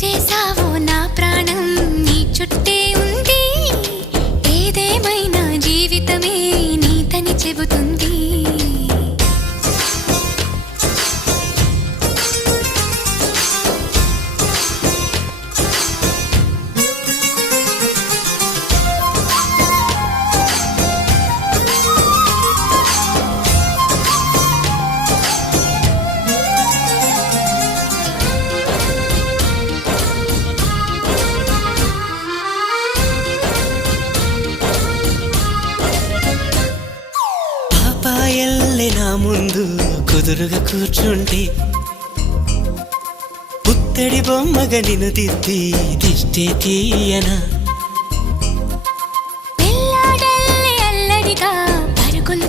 చేసావో నా ప్రాణం నీ చుట్టే ఉంది. ఏదేమైనా జీవితమే నీతని చెబుతుంది. పాపాయల్లే నా ముందు కుదురుగా కూర్చుంటే పుత్తడి బొమ్మగా నిన్ను దిద్ది దిష్టే తీయనా. పిల్లాడల్లే అల్లడిగా పరుగులు